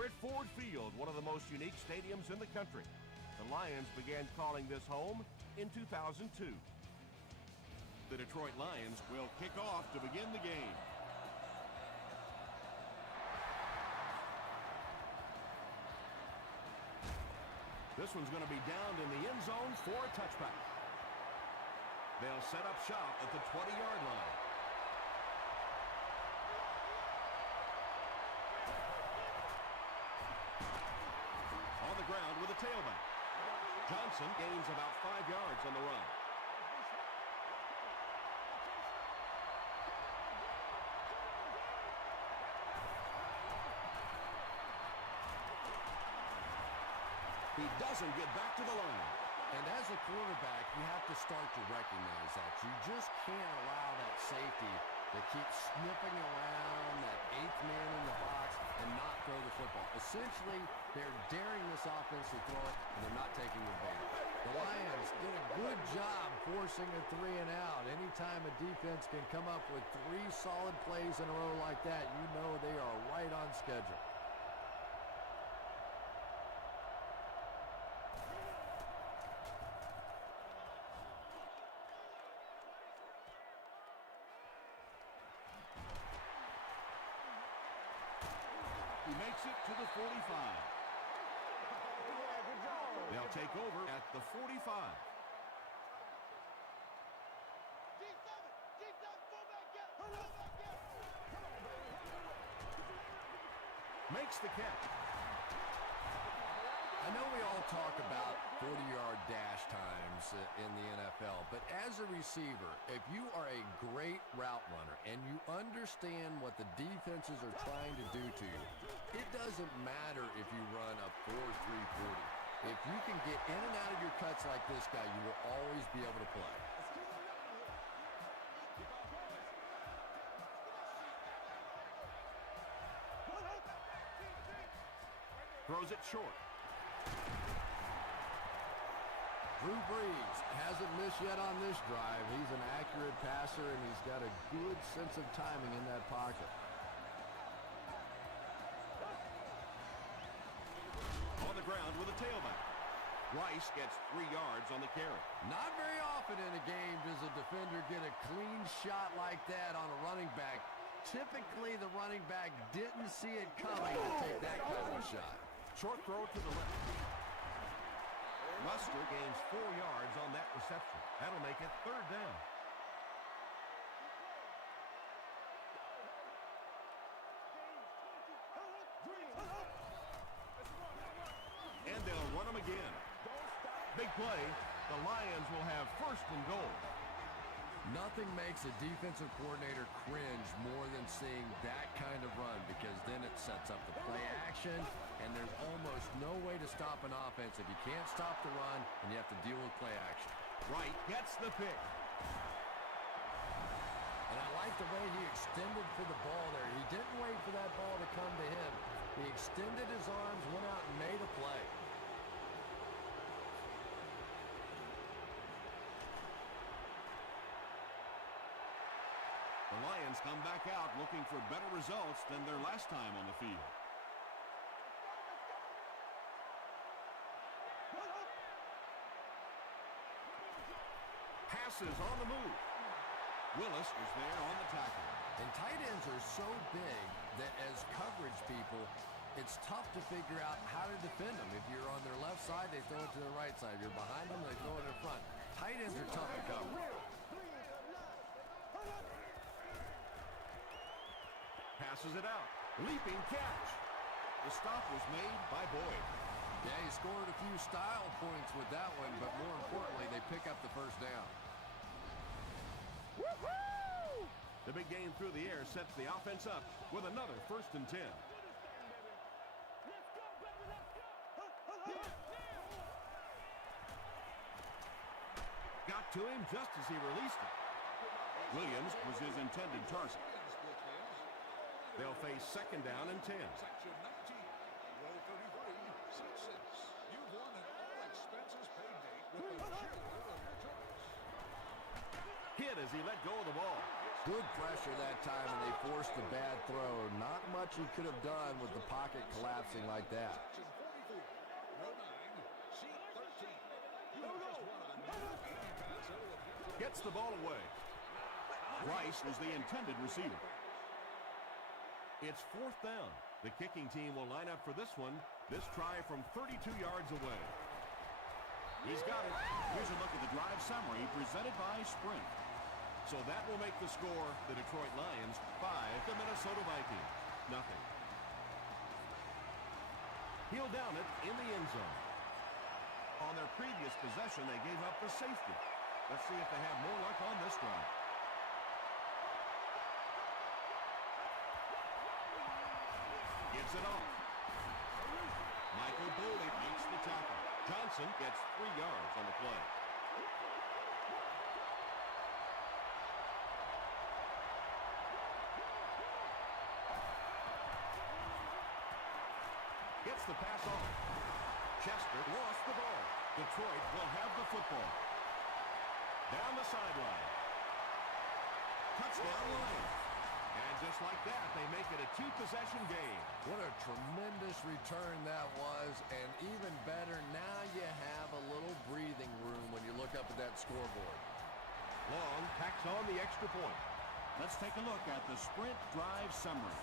We're at Ford Field, one of the most unique stadiums in the country. The Lions began calling this home in 2002. The Detroit Lions will kick off to begin the game. This one's going to be downed in the end zone for a touchback. They'll set up shop at the 20-yard line. On the ground with a tailback. Johnson gains about 5 yards on the run. He doesn't get back to the line. And as a quarterback, you have to start to recognize that. You just can't allow that safety to keep sniffing around that 8th man in the box and not throw the football. Essentially, they're daring this offense to throw it, and they're not taking advantage. The Lions did a good job forcing a 3-and-out. Anytime a defense can come up with 3 solid plays in a row like that, you know they are right on schedule. He makes it to the 45. They'll take over at the 45. Makes the catch. I know we all talk about 40-yard dash times in the NFL, but as a receiver, if you are a great route runner and you understand what the defenses are trying to do to you, it doesn't matter if you run a 4.340. If you can get in and out of your cuts like this guy, you will always be able to play. Throws it short. Drew Brees hasn't missed yet on this drive. He's an accurate passer, and he's got a good sense of timing in that pocket. On the ground with a tailback. Rice gets 3 yards on the carry. Not very often in a game does a defender get a clean shot like that on a running back. Typically, the running back didn't see it coming to take that kind of a shot. Short throw to the left. Muster gains 4 yards on that reception. That'll make it 3rd down. And they'll run them again. Big play. The Lions will have 1st and goal. Nothing makes a defensive coordinator cringe more than seeing that kind of run, because then it sets up the play action, and there's almost no way to stop an offense if you can't stop the run and you have to deal with play action. Wright gets the pick. And I like the way he extended for the ball there. He didn't wait for that ball to come to him. He extended his arms, went out and made a play. The Lions come back out looking for better results than their last time on the field. Passes on the move. Willis is there on the tackle. And tight ends are so big that as coverage people, it's tough to figure out how to defend them. If you're on their left side, they throw it to the right side. If you're behind them, they throw it in front. Tight ends are tough to cover. Passes it out. Leaping catch. The stop was made by Boyd. Yeah, he scored a few style points with that one, but more importantly, they pick up the 1st down. Woohoo! The big game through the air sets the offense up with another 1st and 10. Got to him just as he released it. Williams was his intended target. They'll face 2nd down and 10. Section 19, row 33, seat 6. You've won an all-expenses-paid date with the cheerleader of your choice. Hit as he let go of the ball. Good pressure that time, and they forced a bad throw. Not much he could have done with the pocket collapsing like that. Gets the ball away. Rice was the intended receiver. It's 4th down. The kicking team will line up for this one. This try from 32 yards away. He's got it. Here's a look at the drive summary presented by Sprint. So that will make the score the Detroit Lions 5, the Minnesota Vikings nothing. He'll down it in the end zone. On their previous possession, they gave up the safety. Let's see if they have more luck on this drive. Gets it off. Michael Boley makes the tackle. Johnson gets 3 yards on the play. Gets the pass off. Chester lost the ball. Detroit will have the football. Down the sideline. Touchdown Lions. And just like that, they make it a 2-possession game. What a tremendous return that was, and even better, now you have a little breathing room when you look up at that scoreboard. Long tacks on the extra point. Let's take a look at the Sprint drive summary.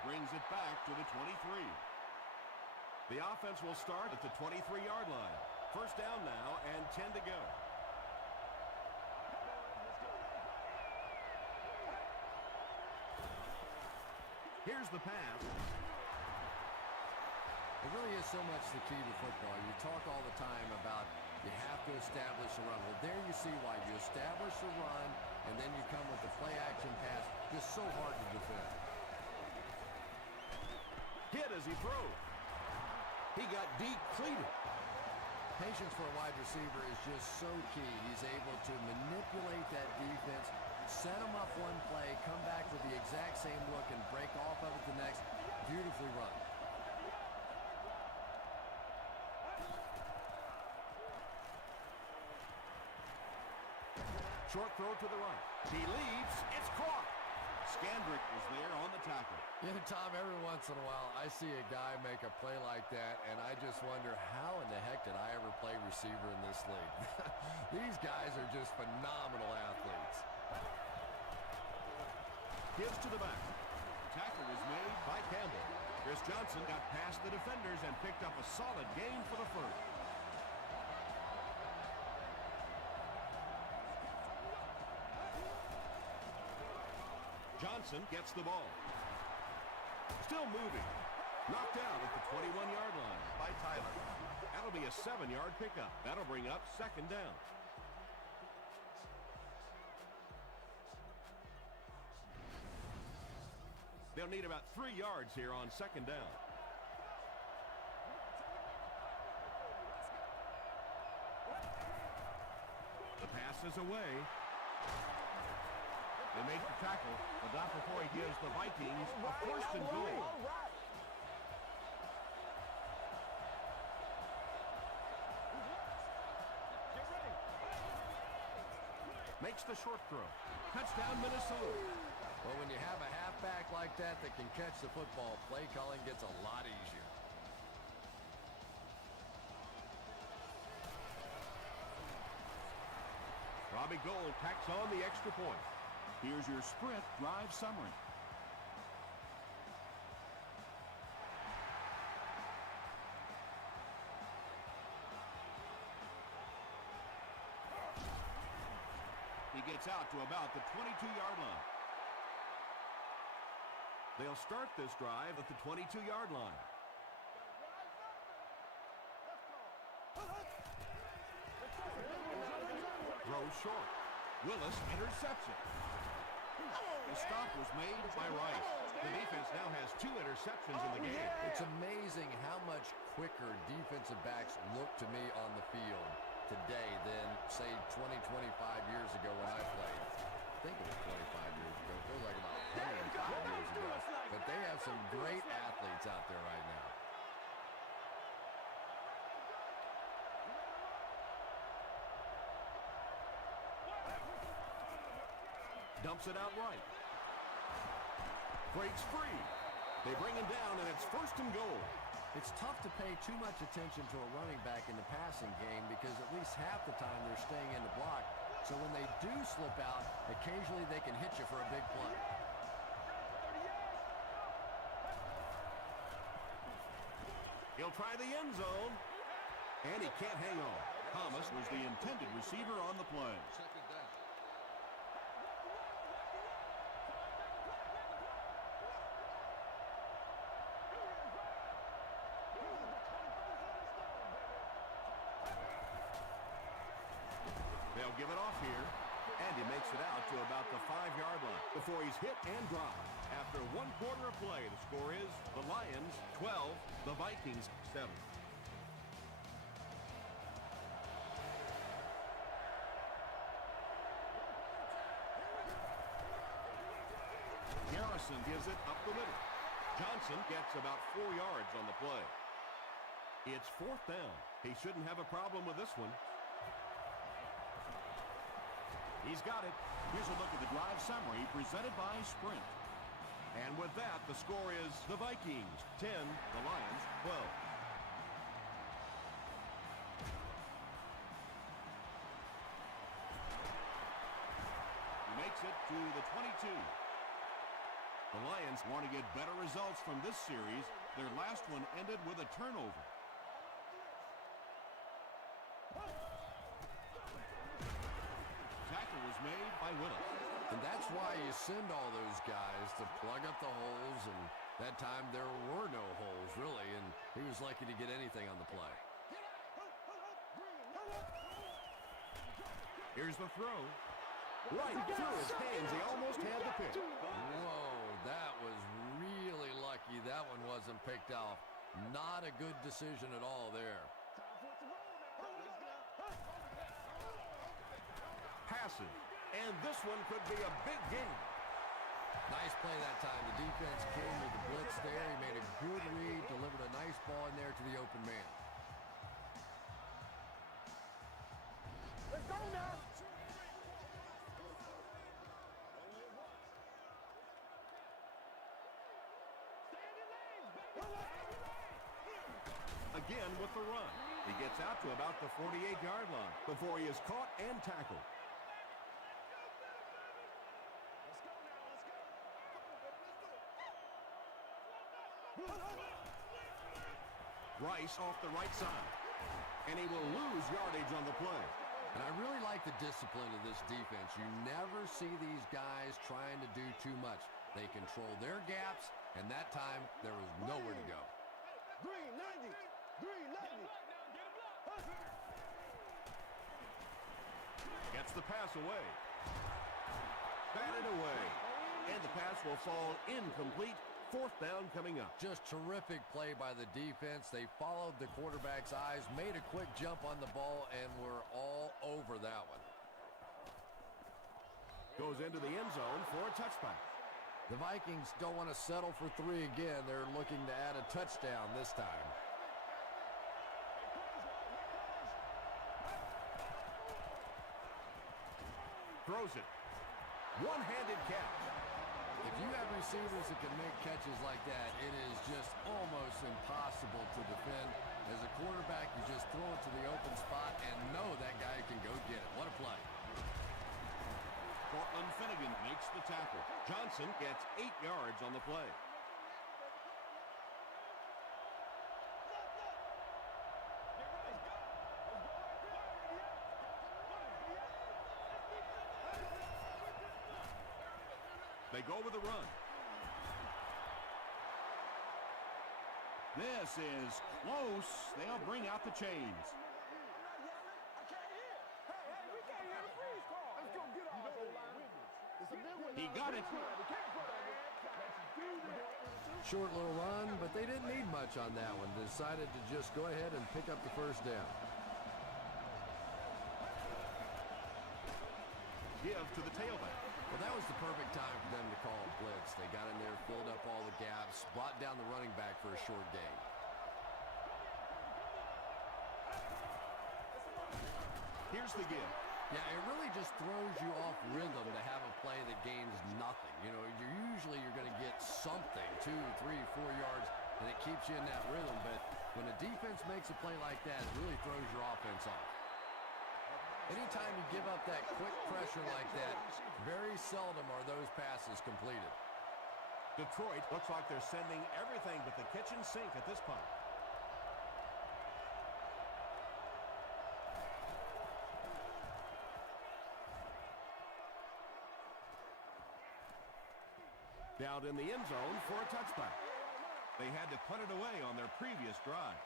Brings it back to the 23. The offense will start at the 23-yard line. 1st down now and 10 to go. Here's the pass. It really is so much the key to football. You talk all the time about you have to establish a run. Well, there you see why. You establish a run, and then you come with the play-action pass. Just so hard to defend. Hit as he throws. He got depleted. Patience for a wide receiver is just so key. He's able to manipulate that defense, set them up one play, come back with the exact same look, and break off of it the next. Beautifully run. Short throw to the right. He leaps. It's caught. Scandrick was there on the tackle. You know, Tom, every once in a while, I see a guy make a play like that, and I just wonder, how in the heck did I ever play receiver in this league? These guys are just phenomenal athletes. Gives to the back. Tackle was made by Campbell. Chris Johnson got past the defenders and picked up a solid gain for the 1st. Johnson gets the ball. Still moving. Knocked out at the 21-yard line by Tyler. That'll be a 7-yard pickup. That'll bring up 2nd down. They'll need about 3 yards here on 2nd down. The pass is away. They make the tackle, but not before he gives the Vikings a 1st and goal. Makes the short throw. Touchdown, Minnesota. Well, when you have a halfback like that can catch the football, play calling gets a lot easier. Robbie Gould tacks on the extra point. Here's your Sprint drive summary. He gets out to about the 22-yard line. They'll start this drive at the 22-yard line. Throws short. Willis intercepts it. The stop was made by Rice. The defense now has 2 interceptions in the game. It's amazing how much quicker defensive backs look to me on the field today than, say, 20, 25 years ago when I played. think it was 25 years ago. It feels like about 105 years ago. But they have some great athletes out there right now. Dumps it out right. Breaks free. They bring him down, and it's 1st and goal. It's tough to pay too much attention to a running back in the passing game because at least half the time they're staying in the block. So when they do slip out, occasionally they can hit you for a big play. He'll try the end zone, and he can't hang on. Thomas was the intended receiver on the play. Second down. They'll give it off here, and he makes it out to about the 5-yard line before he's hit and dropped. After 1 quarter of play, the score is the Lions 12, the Vikings 7. Garrison gives it up the middle. Johnson gets about 4 yards on the play. It's 4th down. He shouldn't have a problem with this one. He's got it. Here's a look at the drive summary presented by Sprint. And with that, the score is the Vikings 10, the Lions 12. He makes it to the 22. The Lions want to get better results from this series. Their last one ended with a turnover. Tackle was made by Willis. And that's why you send all those guys to plug up the holes, and that time there were no holes, really, and he was lucky to get anything on the play. Here's the throw. Right through his hands. He almost had the pick. Whoa, that was really lucky that one wasn't picked off. Not a good decision at all there. Passes. And this one could be a big game. Nice play that time. The defense came with the blitz there. He made a good read, delivered a nice ball in there to the open man. Let's go now. Again with the run. He gets out to about the 48-yard line before he is caught and tackled. Rice off the right side. And he will lose yardage on the play. And I really like the discipline of this defense. You never see these guys trying to do too much. They control their gaps, and that time there was nowhere to go. Green 90. Green 90. Gets the pass away. Batted away. And the pass will fall incomplete. 4th down coming up. Just terrific play by the defense. They followed the quarterback's eyes, made a quick jump on the ball, and were all over that one. Goes into the end zone for a touchback. The Vikings don't want to settle for 3 again. They're looking to add a touchdown this time. Throws it. One-handed catch. If you have receivers that can make catches like that, it is just almost impossible to defend. As a quarterback, you just throw it to the open spot and know that guy can go get it. What a play. Cortland Finnegan makes the tackle. Johnson gets 8 yards on the play. They go with the run. This is close. They'll bring out the chains. He got it. Short little run, but they didn't need much on that one. They decided to just go ahead and pick up the 1st down. Give to the tailback. Well, that was the perfect time for them to call a blitz. They got in there, filled up all the gaps, brought down the running back for a short gain. Here's the give. Yeah, it really just throws you off rhythm to have a play that gains nothing. You know, you're going to get something, 2, 3, 4 yards, and it keeps you in that rhythm. But when a defense makes a play like that, it really throws your offense off. Anytime you give up that quick pressure like that, very seldom are those passes completed. Detroit looks like they're sending everything but the kitchen sink at this point. Down in the end zone for a touchback. They had to punt it away on their previous drive.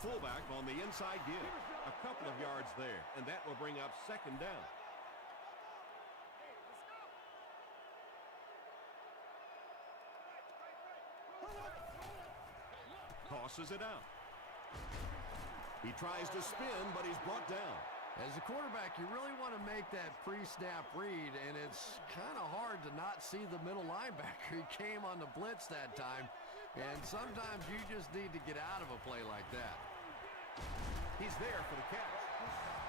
Fullback on the inside give. A couple of yards there, and that will bring up second down. Tosses it out. He tries to spin, but he's brought down. As a quarterback, you really want to make that pre-snap read, and it's kind of hard to not see the middle linebacker. He came on the blitz that time, and sometimes you just need to get out of a play like that. He's there for the catch.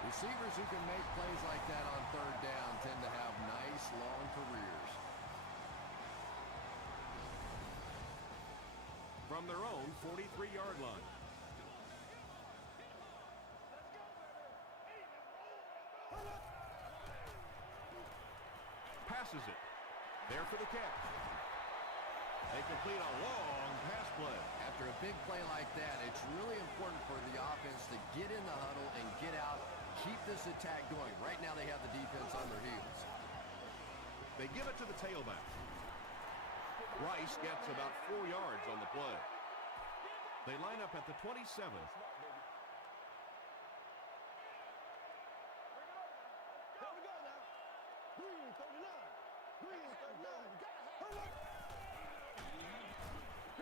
Receivers who can make plays like that on third down tend to have nice, long careers. From their own 43-yard line. Passes it. There for the catch. They complete a long pass play. After a big play like that, it's really important for the offense to get in the huddle and get out, keep this attack going. Right now they have the defense on their heels. They give it to the tailback. Rice gets about 4 yards on the play. They line up at the 27.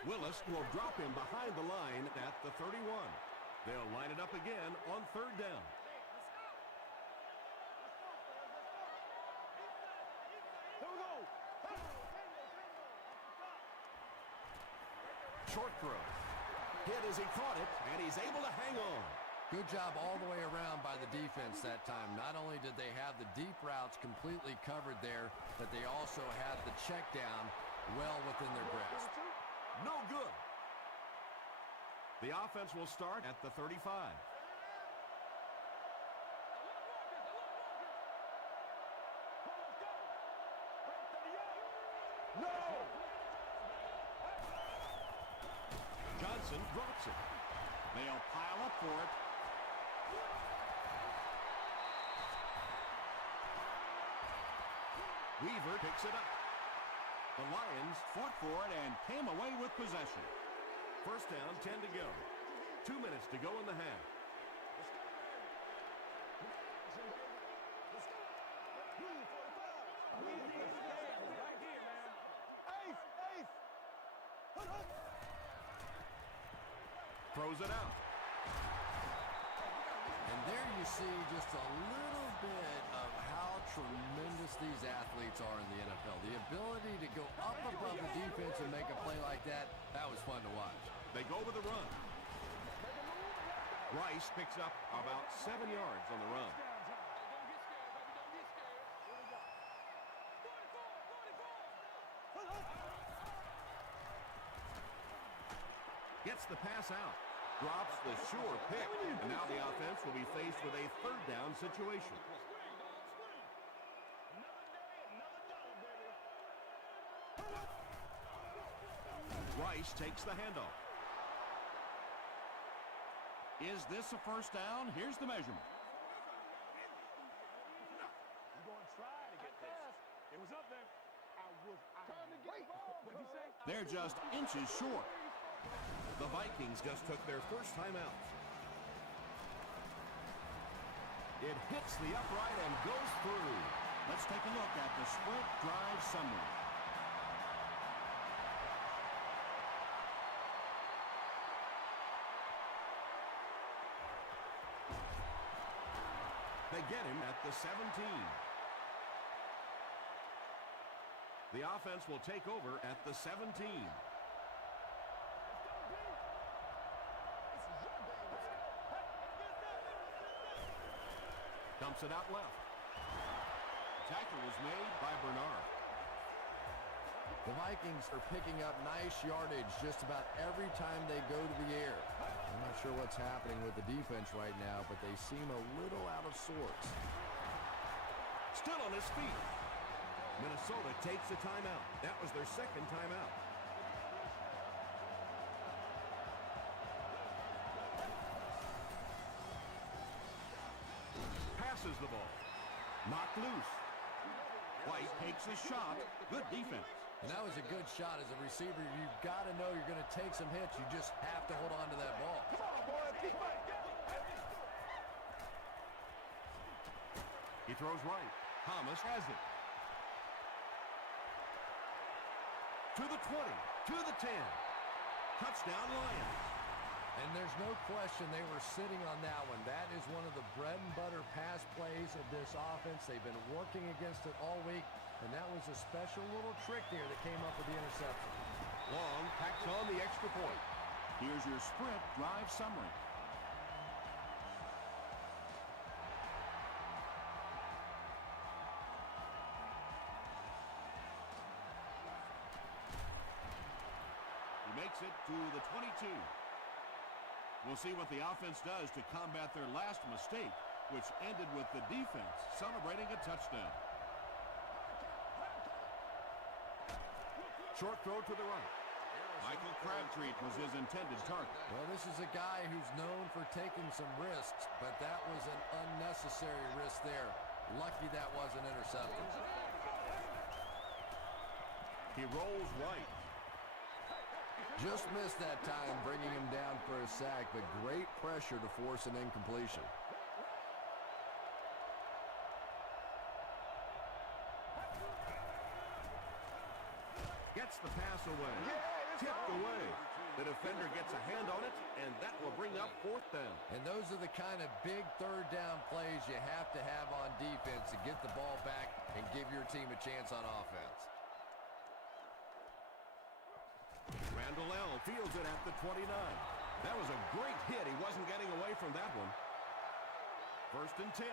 Willis will drop him behind the line at the 31. They'll line it up again on third down. Short throw. Hit as he caught it, and he's able to hang on. Good job all the way around by the defense that time. Not only did they have the deep routes completely covered there, but they also had the check down well within their grasp. No good. The offense will start at the 35. No! Johnson drops it. They'll pile up for it. Weaver picks it up. The Lions fought for it and came away with possession. First down, 10 to go. 2 minutes to go in the half. Throws it out. And there you see just a little bit of how tremendous these athletes are in the NFL. The ability to go up above the defense and make a play like that, that was fun to watch. They go with the run. Rice picks up about 7 yards on the run. Gets the pass out. Drops the sure pick. And now the offense will be faced with a third down situation. Rice takes the handoff. Is this a first down? Here's the measurement. You're going to try to get this. It was up there. They're just inches short. The Vikings just took their first time out. It hits the upright and goes through. Let's take a look at the sprint drive summary. They get him at the 17. The offense will take over at the 17. Dumps it out left. Tackle was made by Bernard. The Vikings are picking up nice yardage just about every time they go to the air. I'm not sure what's happening with the defense right now, but they seem a little out of sorts. Still on his feet. Minnesota takes a timeout. That was their second timeout. Passes the ball. Knocked loose. White takes his shot. Good defense. And that was a good shot. As a receiver, you've got to know you're going to take some hits. You just have to hold on to that ball. Come on, boy. Keep it. He throws right. Thomas has it. To the 20. To the 10. Touchdown Lions. And there's no question they were sitting on that one. That is one of the bread and butter pass plays of this offense. They've been working against it all week, and that was a special little trick there that came up with the interception. Long packs on the extra point. Here's your sprint drive summary. He makes it to the 22. We'll see what the offense does to combat their last mistake, which ended with the defense celebrating a touchdown. Short throw to the right. Michael Crabtree was his intended target. Well, this is a guy who's known for taking some risks, but that was an unnecessary risk there. Lucky that wasn't intercepted. He rolls right. Just missed that time, bringing him down for a sack, but great pressure to force an incompletion. Gets the pass away. Tipped away. The defender gets a hand on it, and that will bring up fourth down. And those are the kind of big third down plays you have to have on defense to get the ball back and give your team a chance on offense. Randall L. fields it at the 29. That was a great hit. He wasn't getting away from that one. First and 10.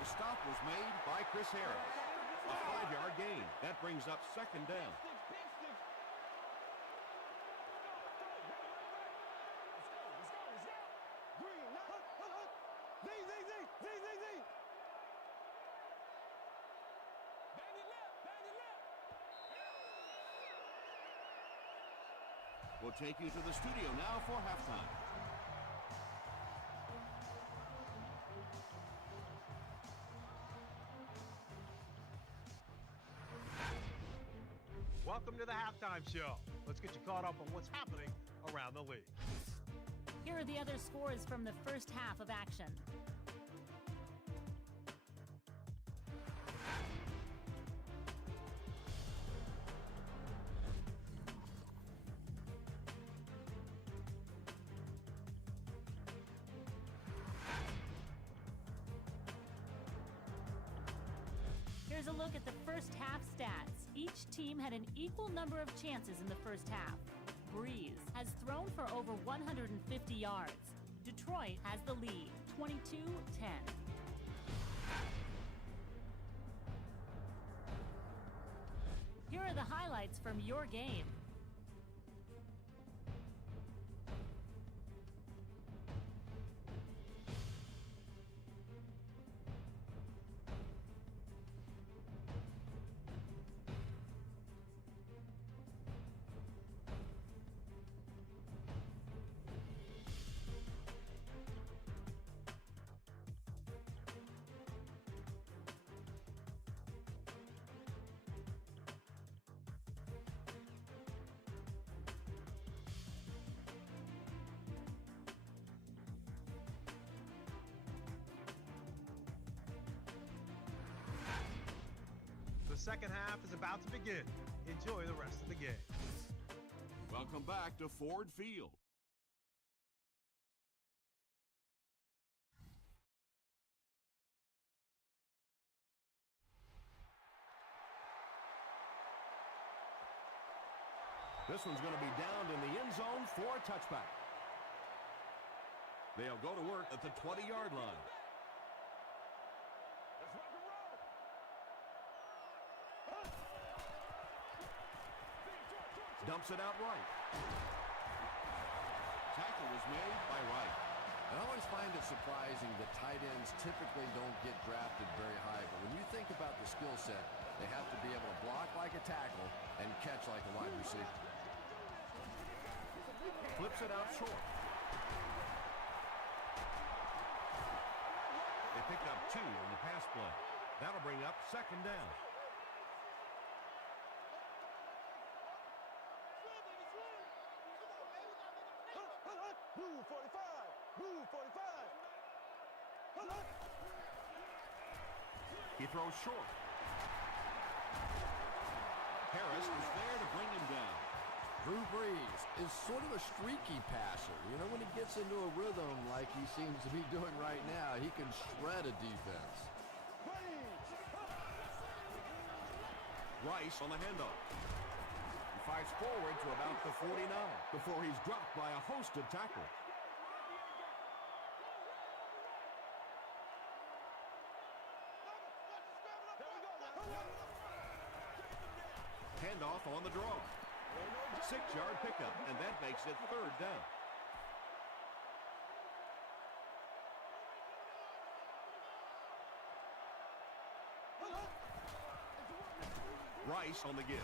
The stop was made by Chris Harris. A 5-yard gain. That brings up second down. We'll take you to the studio now for halftime. Welcome to the halftime show. Let's get you caught up on what's happening around the league. Here are the other scores from the first half of action. Here's a look at the first half stats. Each team had an equal number of chances in the first half. Breeze has thrown for over 150 yards. Detroit has the lead, 22-10. Here are the highlights from your game. second half is about to begin. Enjoy the rest of the game. Welcome back to Ford Field. This one's going to be downed in the end zone for a touchback. They'll go to work at the 20-yard line. Let's rock and roll. Dumps it out right. Tackle was made by Wright. I always find it surprising that tight ends typically don't get drafted very high, but when you think about the skill set, they have to be able to block like a tackle and catch like a wide receiver. Flips it out short. They picked up 2 on the pass play. That'll bring up second down. Move 45. Move 45. He throws short. Harris is there to bring him down. Drew Brees is sort of a streaky passer. You know, when he gets into a rhythm like he seems to be doing right now, he can shred a defense. Rice on the handoff. He fights forward to about the 49 before he's dropped by a host of tackles. Handoff on the draw. 6-yard pickup, and that makes it third down. Rice on the give.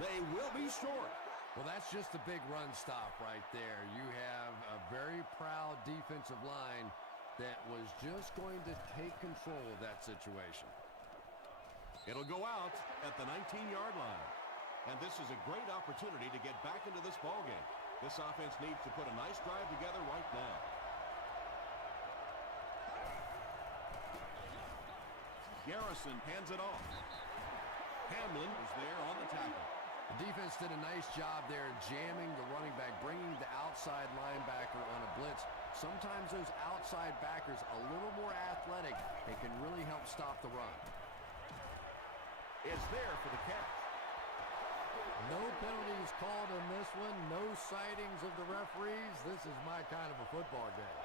They will be short. Well, that's just a big run stop right there. You have a very proud defensive line that was just going to take control of that situation. It'll go out at the 19-yard line. And this is a great opportunity to get back into this ballgame. This offense needs to put a nice drive together right now. Garrison hands it off. Hamlin is there on the tackle. The defense did a nice job there jamming the running back, bringing the outside linebacker on a blitz. Sometimes those outside backers a little more athletic and can really help stop the run. It's there for the catch. No penalties called on this one. No sightings of the referees. This is my kind of a football game.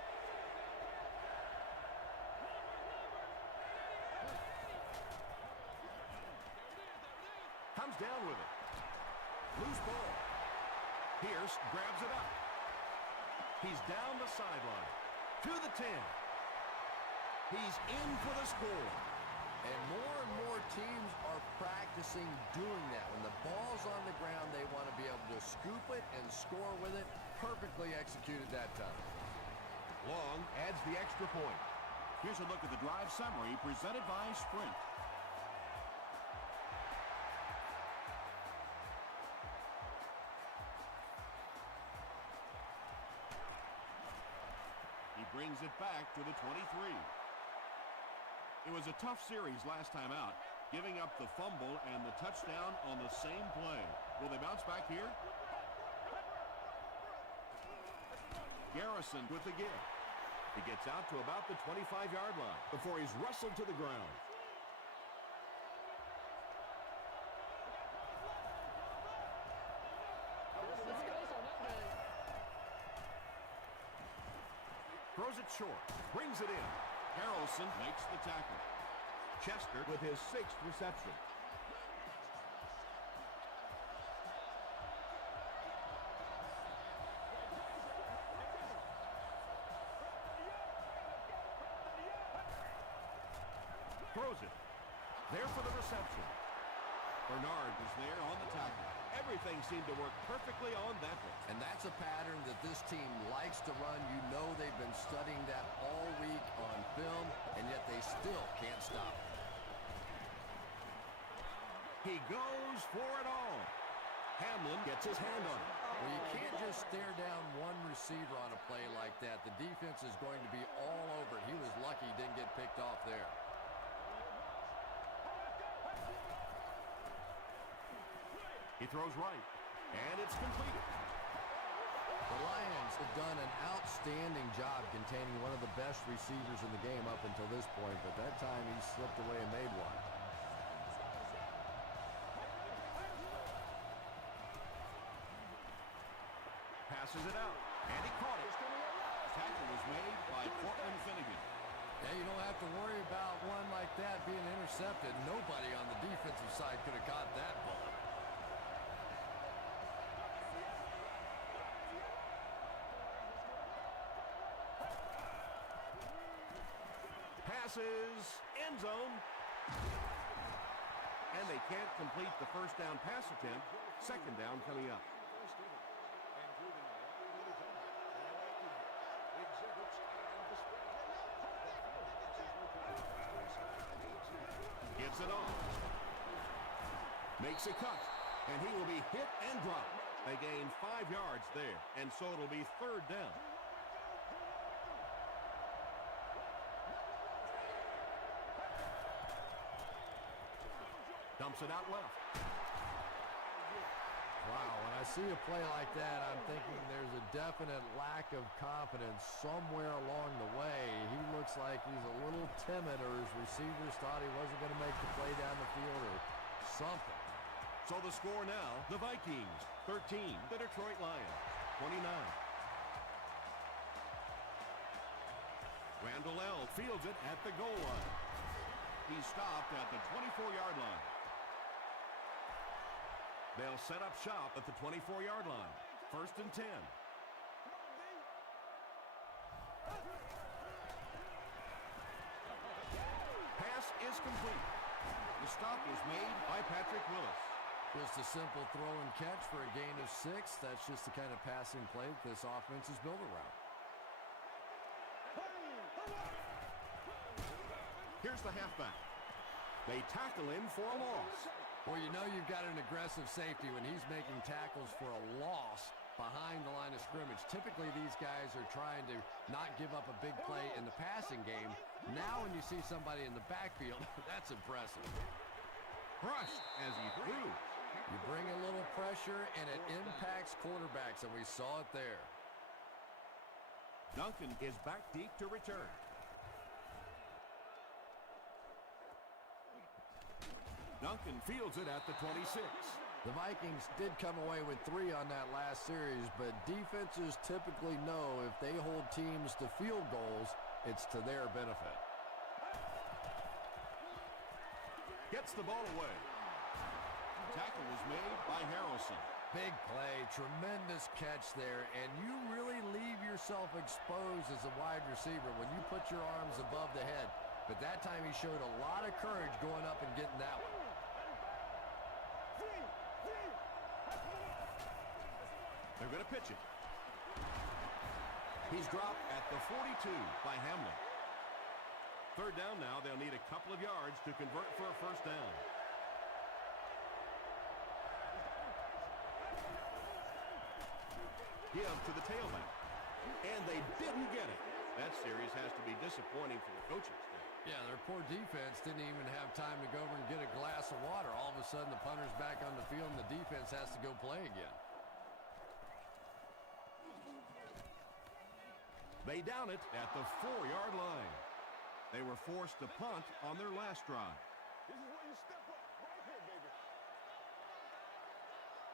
Comes down with it. Loose ball. Pierce grabs it up. He's down the sideline. To the 10. He's in for the score. And more teams are practicing doing that. When the ball's on the ground, they want to be able to scoop it and score with it. Perfectly executed that time. Long adds the extra point. Here's a look at the drive summary presented by Sprint. He brings it back to the 23. It was a tough series last time out, giving up the fumble and the touchdown on the same play. Will they bounce back here? Garrison with the give. He gets out to about the 25-yard line before he's wrestled to the ground. Throws it short, brings it in. Harrelson makes the tackle. Chester with his 6th reception. Throws it. There for the reception. Bernard is there on the tackle. Everything seemed to work perfectly on that one. And that's a pattern that this team likes to run. You know they've been studying that all week on film, and yet they still can't stop it. He goes for it all. Hamlin gets his hand on it. Well, you can't just stare down one receiver on a play like that. The defense is going to be all over it. He was lucky he didn't get picked off there. He throws right, and it's completed. The Lions have done an outstanding job containing one of the best receivers in the game up until this point, but that time he slipped away and made one. Passes it out, and he caught it. Tackle was made by Portland Finnegan. Yeah, you don't have to worry about one like that being intercepted. Nobody on the defensive side could have caught that bullet. Passes, end zone. And they can't complete the first down pass attempt. Second down coming up. Gives it off. Makes a cut. And he will be hit and dropped. They gain 5 yards there. And so it'll be third down. Dumps it out left. Wow, when I see a play like that, I'm thinking there's a definite lack of confidence somewhere along the way. He looks like he's a little timid, or his receivers thought he wasn't going to make the play down the field or something. So the score now, the Vikings 13, the Detroit Lions 29. Randall L. fields it at the goal line. He stopped at the 24-yard line. They'll set up shop at the 24-yard line. First and 10. Pass is complete. The stop was made by Patrick Willis. Just a simple throw and catch for a gain of 6. That's just the kind of passing play that this offense is built around. Here's the halfback. They tackle him for a loss. Well, you know you've got an aggressive safety when he's making tackles for a loss behind the line of scrimmage. Typically, these guys are trying to not give up a big play in the passing game. Now when you see somebody in the backfield, that's impressive. Crushed as he threw. You bring a little pressure, and it impacts quarterbacks, and we saw it there. Duncan is back deep to return. Duncan fields it at the 26. The Vikings did come away with 3 on that last series, but defenses typically know if they hold teams to field goals, it's to their benefit. Gets the ball away. Tackle was made by Harrelson. Big play, tremendous catch there, and you really leave yourself exposed as a wide receiver when you put your arms above the head. But that time he showed a lot of courage going up and getting that one. They're going to pitch it. He's dropped at the 42 by Hamlin. Third down now. They'll need a couple of yards to convert for a first down. Give to the tailback. And they didn't get it. That series has to be disappointing for the coaches. Yeah, their poor defense didn't even have time to go over and get a glass of water. All of a sudden, the punter's back on the field, and the defense has to go play again. They down it at the 4-yard line. They were forced to punt on their last drive. This is where you step up. Right here, baby.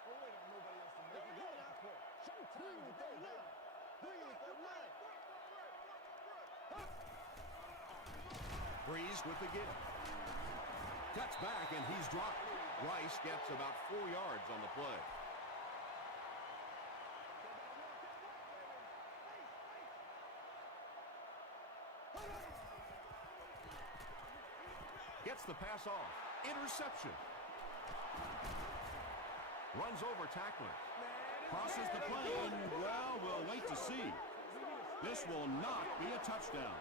Oh, wait, nobody else to make it. Look at that play. Showtime today, baby. Breathe with that line. Breeze with the give. Cuts back, and he's dropped. Rice gets about 4 yards on the play. Gets the pass off. Interception. Runs over tackler. Crosses the plane. Well, we'll wait to see. This will not be a touchdown.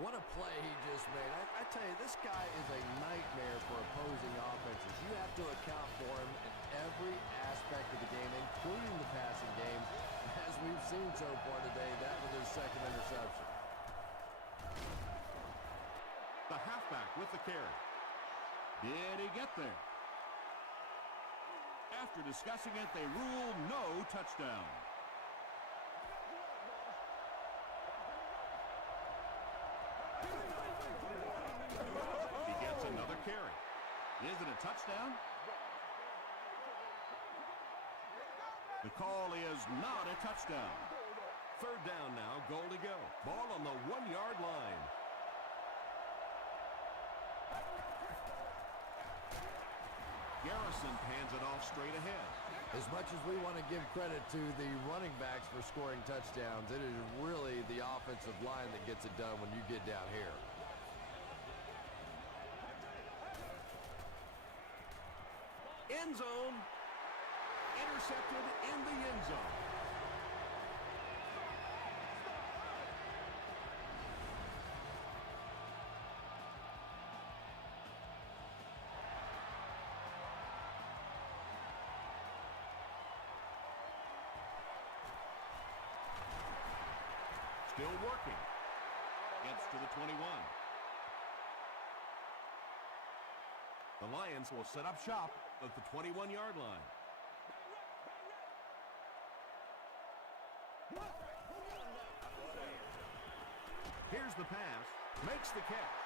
What a play he just made. I tell you, this guy is a nightmare for opposing offenses. You have to account for him in every aspect of the game, including the passing game. As we've seen so far today, that was his second interception. The halfback with the carry. Did he get there? After discussing it, they rule no touchdown. He gets another carry. Is it a touchdown? The call is not a touchdown. Third down now, goal to go. Ball on the 1-yard line. Garrison hands it off straight ahead. As much as we want to give credit to the running backs for scoring touchdowns, it is really the offensive line that gets it done when you get down here. End zone. Intercepted in the end zone. Still working. Gets to the 21. The Lions will set up shop at the 21-yard line. Here's the pass. Makes the catch.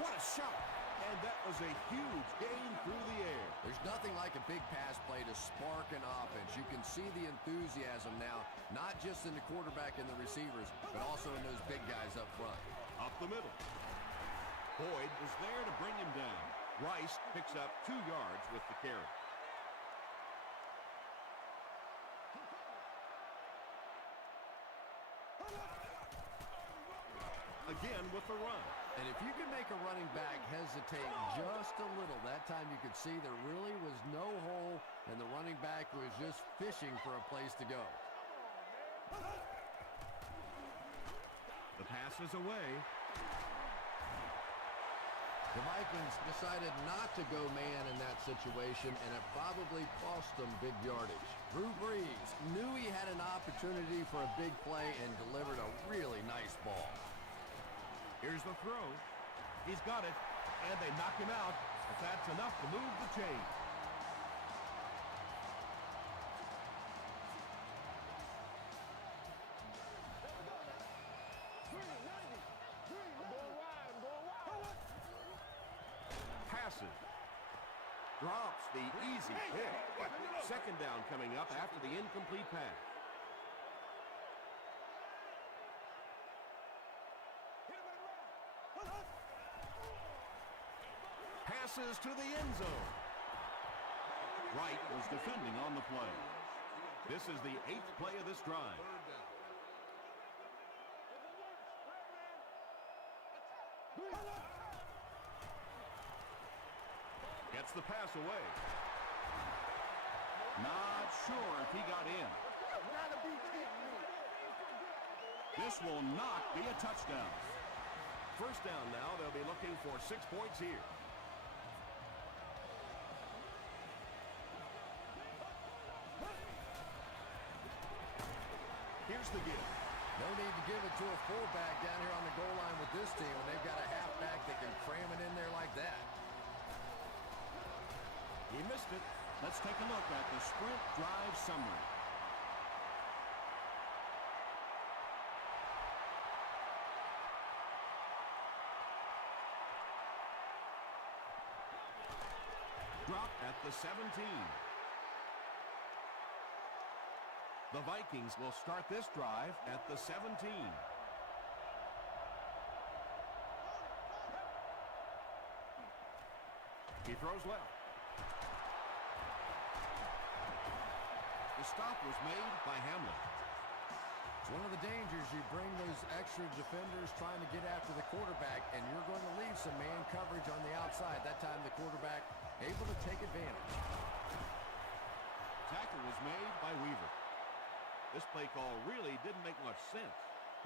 What a shot! And that was a huge gain through the air. There's nothing like a big pass play to spark an offense. You can see the enthusiasm now, not just in the quarterback and the receivers, but also in those big guys up front. Up the middle. Boyd was there to bring him down. Rice picks up 2 yards with the carry. Again with the run. And if you can make a running back hesitate just a little, that time you could see there really was no hole, and the running back was just fishing for a place to go. The pass is away. The Vikings decided not to go man in that situation, and it probably cost them big yardage. Drew Brees knew he had an opportunity for a big play and delivered a really nice ball. Here's the throw. He's got it, and they knock him out. But that's enough to move the chain. Passes. Drops the easy pick. Second down coming up after the incomplete pass. Passes to the end zone. Wright was defending on the play. This is the 8th play of this drive. Gets the pass away. Not sure if he got in. This will not be a touchdown. First down now. They'll be looking for 6 points here. Here's the give. No need to give it to a fullback down here on the goal line with this team when they've got a halfback that can cram it in there like that. He missed it. Let's take a look at the sprint drive summary. Drop at the 17. The Vikings will start this drive at the 17. He throws left. The stop was made by Hamlin. It's one of the dangers. You bring those extra defenders trying to get after the quarterback, and you're going to leave some man coverage on the outside. That time the quarterback able to take advantage. Tackle was made by Weaver. This play call really didn't make much sense.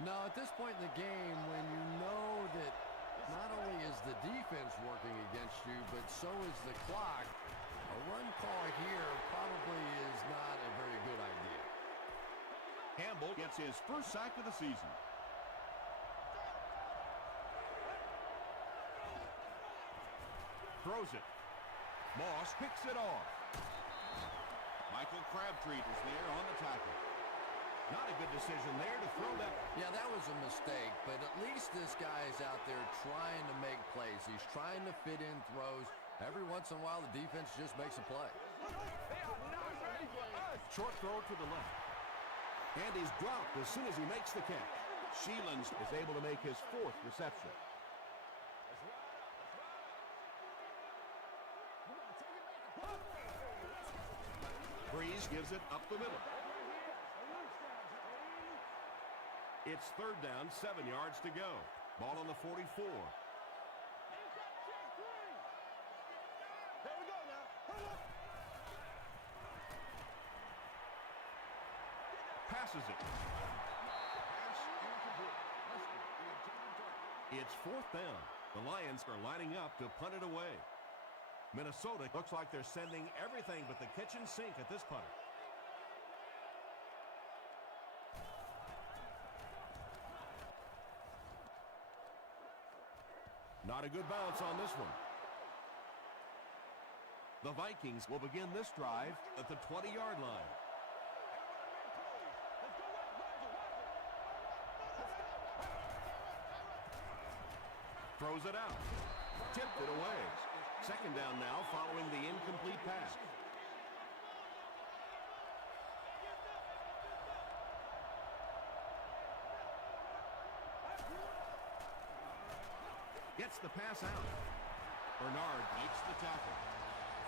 No, at this point in the game, when you know that not only is the defense working against you, but so is the clock, a run call here probably is not a very good idea. Campbell gets his first sack of the season. Throws it. Moss picks it off. Michael Crabtree is there on the tackle. Not a good decision there to throw that. Yeah, that was a mistake, but at least this guy is out there trying to make plays. He's trying to fit in throws. Every once in a while, the defense just makes a play. Short throw to the left. And he's dropped as soon as he makes the catch. Sheelan's is able to make his 4th reception. Breeze gives it up the middle. It's 3rd down, 7 yards to go. Ball on the 44. Passes it. It's 4th down. The Lions are lining up to punt it away. Minnesota looks like they're sending everything but the kitchen sink at this punt. Not a good bounce on this one. The Vikings will begin this drive at the 20-yard line. Throws it out. Tipped it away. 2nd down now following the incomplete pass. Gets the pass out. Bernard makes the tackle.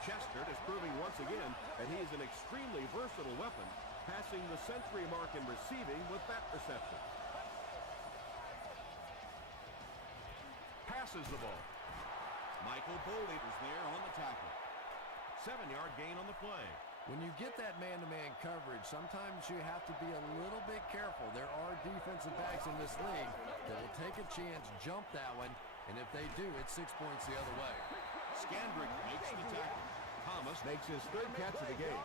Chestnut is proving once again that he is an extremely versatile weapon, passing the century mark in receiving with that reception. Passes the ball. Michael Boley is there on the tackle. 7-yard gain on the play. When you get that man-to-man coverage, sometimes you have to be a little bit careful. There are defensive backs in this league that will take a chance, jump that one, and if they do, it's 6 points the other way. Scandrick makes the tackle. Thomas makes his 3rd catch of the game.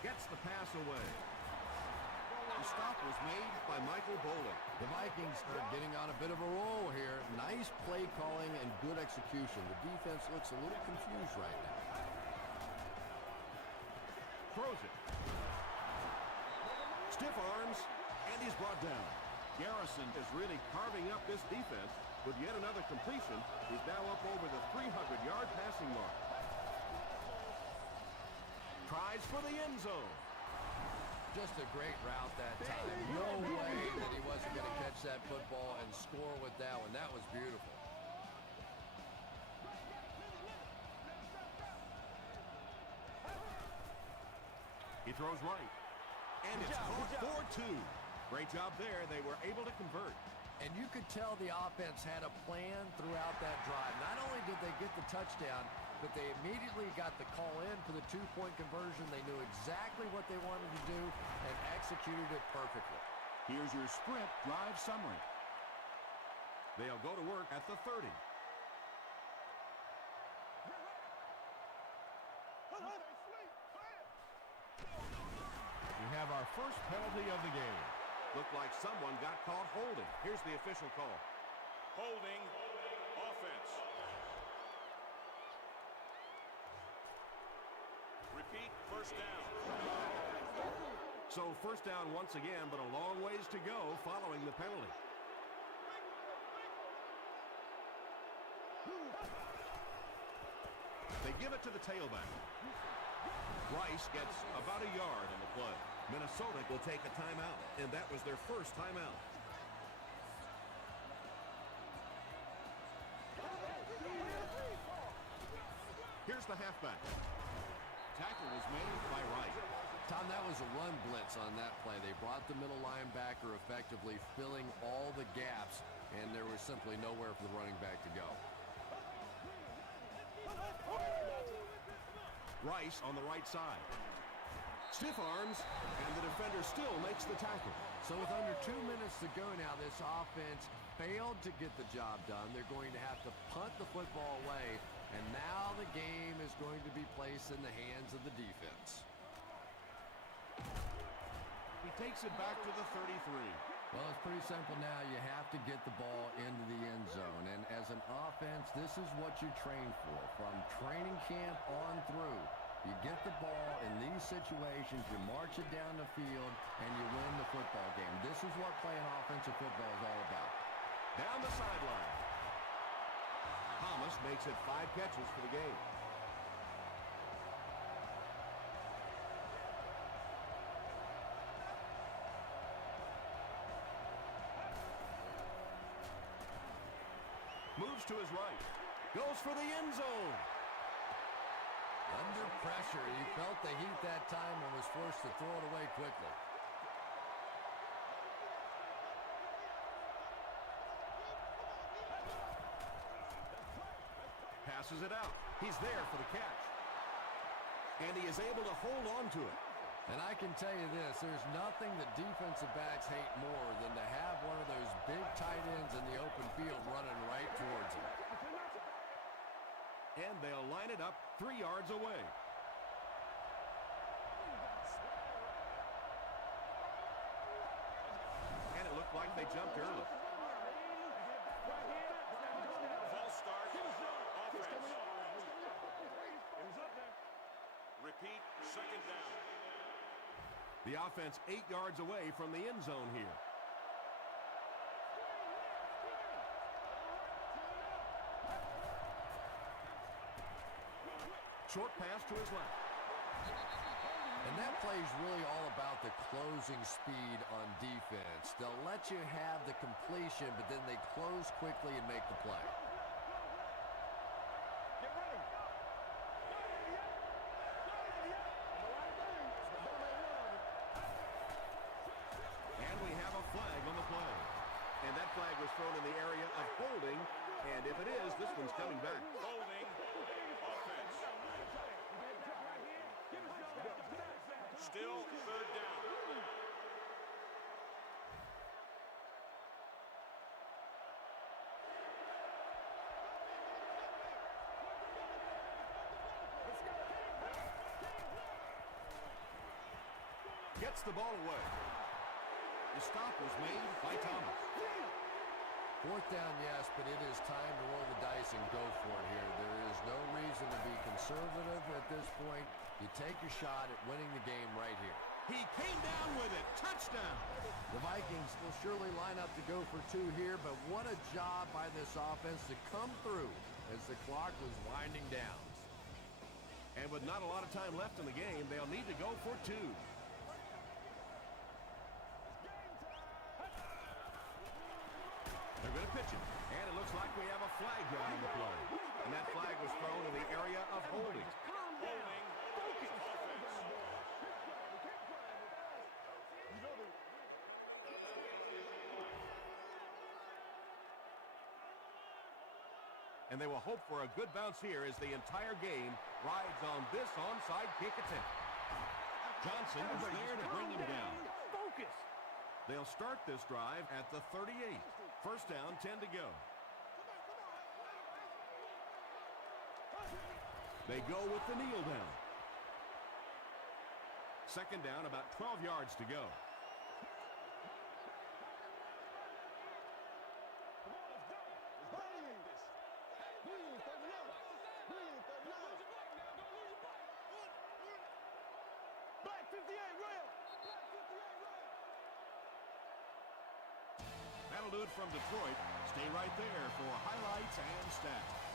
Gets the pass away. The stop was made by Michael Boley. The Vikings are getting on a bit of a roll here. Nice play calling and good execution. The defense looks a little confused right now. Throws it. Stiff arms, and he's brought down. Garrison is really carving up this defense with yet another completion. He's now up over the 300-yard passing mark. Tries for the end zone. Just a great route that time. No way that he wasn't going to catch that football and score with that one. That was beautiful. He throws right. And it's caught for 2. Great job there. They were able to convert. And you could tell the offense had a plan throughout that drive. Not only did they get the touchdown, but they immediately got the call in for the 2-point conversion. They knew exactly what they wanted to do and executed it perfectly. Here's your sprint drive summary. They'll go to work at the 30. We have our first penalty of the game. Looked like someone got caught holding. Here's the official call. Holding offense. Repeat, 1st down. So 1st down once again, but a long ways to go following the penalty. They give it to the tailback. Rice gets about a yard in the play. Minnesota will take a timeout, and that was their first timeout. Here's the halfback. Tackle was made by Wright. Tom, that was a run blitz on that play. They brought the middle linebacker effectively filling all the gaps, and there was simply nowhere for the running back to go. Rice on the right side. Stiff arms, and the defender still makes the tackle. So with under 2 minutes to go now, this offense failed to get the job done. They're going to have to punt the football away, and now the game is going to be placed in the hands of the defense. He takes it back to the 33. Well, it's pretty simple now. You have to get the ball into the end zone. And as an offense, this is what you train for. From training camp on through, you get the ball in these situations, you march it down the field, and you win the football game. This is what playing offensive football is all about. Down the sideline. Thomas makes it 5 catches for the game. Moves to his right. Goes for the end zone. Under pressure, he felt the heat that time and was forced to throw it away quickly. Passes it out. He's there for the catch. And he is able to hold on to it. And I can tell you this, there's nothing that defensive backs hate more than to have one of those big tight ends in the open field running right towards him. And they'll line it up 3 yards away. And it looked like they jumped early. False start. Offense. Repeat, second down. The offense 8 yards away from the end zone here. Short pass to his left. And that play is really all about the closing speed on defense. They'll let you have the completion, but then they close quickly and make the play. And we have a flag on the play. And that flag was thrown in the area of holding. And if it is, this one's coming back. Holding. Offense. Still third down. Gets the ball away. The stop was made by Thomas. 4th down, yes, but it is time to roll the dice and go for it here. There is no reason to be conservative at this point. You take your shot at winning the game right here. He came down with it. Touchdown. The Vikings will surely line up to go for 2 here, but what a job by this offense to come through as the clock was winding down. And with not a lot of time left in the game, they'll need to go for 2. They're going to pitch it. And it looks like we have a flag down on the play. And that flag was thrown in the area of holding. Holding. And they will hope for a good bounce here as the entire game rides on this onside kick attempt. Johnson is there to bring him down. Focus. They'll start this drive at the 38. First down, 10 to go. They go with the kneel down. Second down, about 12 yards to go. Black 58, Rail. Black 58, Rail. That'll do it from Detroit. Stay right there for highlights and stats.